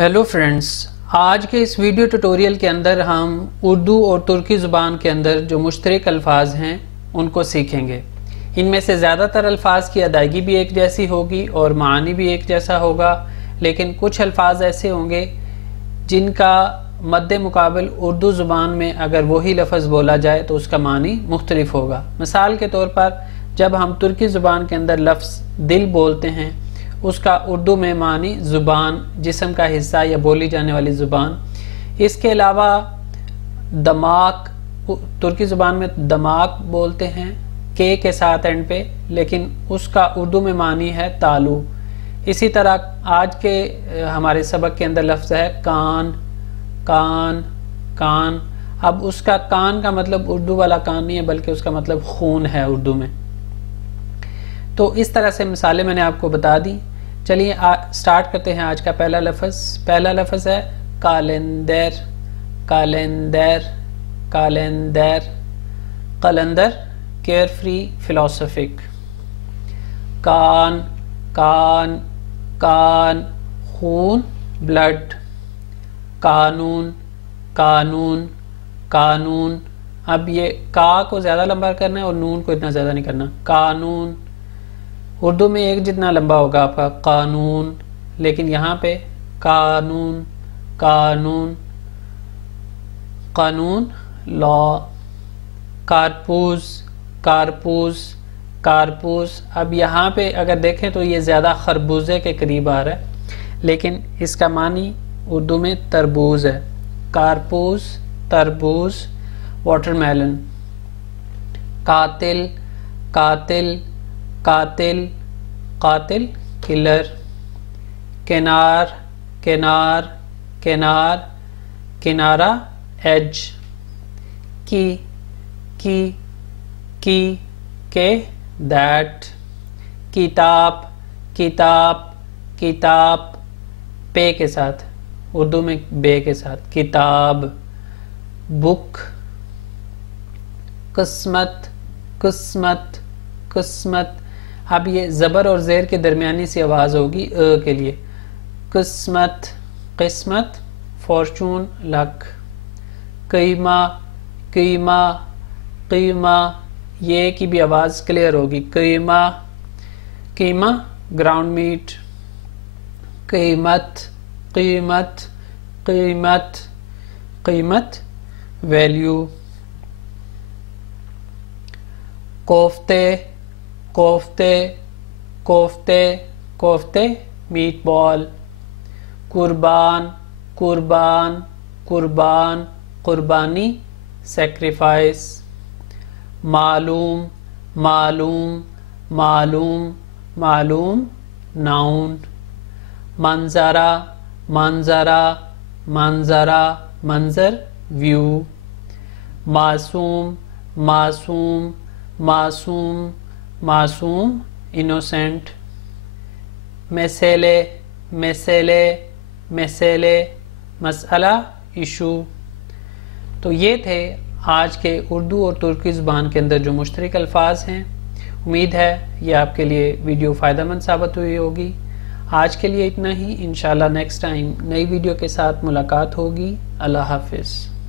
Hello friends, آج کے اس video tutorial کے اندر ہم اردو اور ترکی زبان کے اندر جو مشترک الفاظ ہیں ان کو سیکھیں گے۔ ان میں سے زیادہ تر الفاظ کی ادائیگی بھی ایک جیسی ہوگی اور معنی بھی ایک جیسا ہوگا، لیکن کچھ الفاظ ایسے ہوں گے جن کا مد مقابل اردو زبان میں اگر وہی لفظ بولا جائے تو اس کا معنی مختلف ہوگا۔ مثال کے طور پر جب ہم ترکی زبان کے اندر لفظ دل بولتے ہیں، اس کا اردو میں معنی زبان، جسم کا حصہ یا بولی جانے والی زبان۔ اس کے علاوہ دماغ، ترکی زبان میں دماغ بولتے ہیں کے ساتھ اینڈ پہ، لیکن اس کا اردو میں معنی ہے تالو۔ اسی طرح آج کے ہمارے سبق کے اندر لفظ ہے کان، کان، کان۔ اب اس کا کان کا مطلب اردو والا کان نہیں ہے، بلکہ اس کا مطلب خون ہے اردو میں۔ تو اس طرح سے مثالیں میں نے آپ کو بتا دی۔ چلیے سٹارٹ کرتے ہیں آج کا پہلا لفظ۔ پہلا لفظ ہے کیلنڈر، کیلنڈر، کیلنڈر، قلندر، کیئر فری، فلاسفک۔ کان، کان، کان، خون، بلڈ۔ قانون، قانون، قانون۔ اب یہ کا کو زیادہ لمبا کرنا ہے اور نون کو اتنا زیادہ نہیں کرنا۔ قانون اردو میں ایک جتنا لمبا ہوگا آپ کا قانون، لیکن یہاں پہ قانون، قانون، قانون، لا۔ کارپوس، کارپوس، کارپوس۔ اب یہاں پہ اگر دیکھیں تو یہ زیادہ خربوزے کے قریب آ رہا ہے، لیکن اس کا معنی اردو میں تربوز ہے۔ کارپوس، تربوز، واٹر میلن۔ قاتل، قاتل، قاتل، قاتل، کلر۔ کنار، کنار، کنار، کنارہ، ایج۔ کی، کے، دیٹ۔ کتاب، کتاب، کتاب، پے کے ساتھ، اردو میں بے کے ساتھ، کتاب۔ بک۔ قسمت، قسمت، قسمت۔ اب یہ زبر اور زیر کے درمیانی سی آواز ہوگی کے لیے۔ قسمت، قسمت، فارچون، لک۔ قیمہ، قیمہ، قیمہ، یہ کی بھی آواز کلیئر ہوگی۔ قیمہ، قیمہ، گراؤنڈ میٹ۔ قیمت، قیمت، قیمت، قیمت، ویلیو۔ کوفتے، کوفتے، کوفتے، کوفتے، میٹ بال۔ قربان، قربان، قربان، قربانی، سیکریفائس۔ معلوم، معلوم، معلوم، معلوم، ناؤن۔ منظرہ، منظرہ، منظرہ، منظر، ویو۔ معصوم، معصوم، معصوم، معصوم، انوسینٹ۔ مسئلے، مسئلے، مسئلے، مسئلہ، ایشو۔ تو یہ تھے آج کے اردو اور ترکی زبان کے اندر جو مشترک الفاظ ہیں۔ امید ہے یہ آپ کے لیے ویڈیو فائدہ مند ثابت ہوئی ہوگی۔ آج کے لیے اتنا ہی، انشاءاللہ نیکسٹ ٹائم نئی ویڈیو کے ساتھ ملاقات ہوگی۔ اللہ حافظ۔